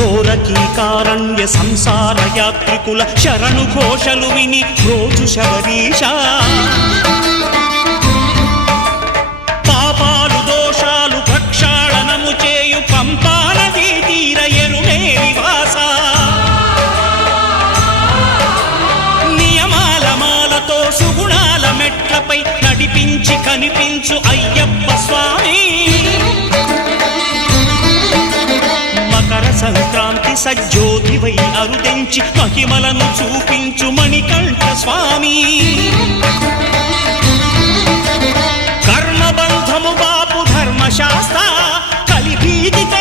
ఘోరకీకారణ్య సంసార యాత్రికుల శరణు ఘోషలు విని రోజు శబరీష పాపాలు దోషాలు ప్రక్షాళనము చేయు పంపా నదీ తీర ఎరుమే నివాస నియమాల మాలతో సుగుణాల మెట్లపై నడిపించి కనిపించు అయ్యప్ప స్వామి సంక్రాంతి సజ్జోతివై అరుదించి మహిమలను చూపించు మణికంఠ స్వామి కర్మబంధము బాపు ధర్మశాస్త్ర కలిభీతితో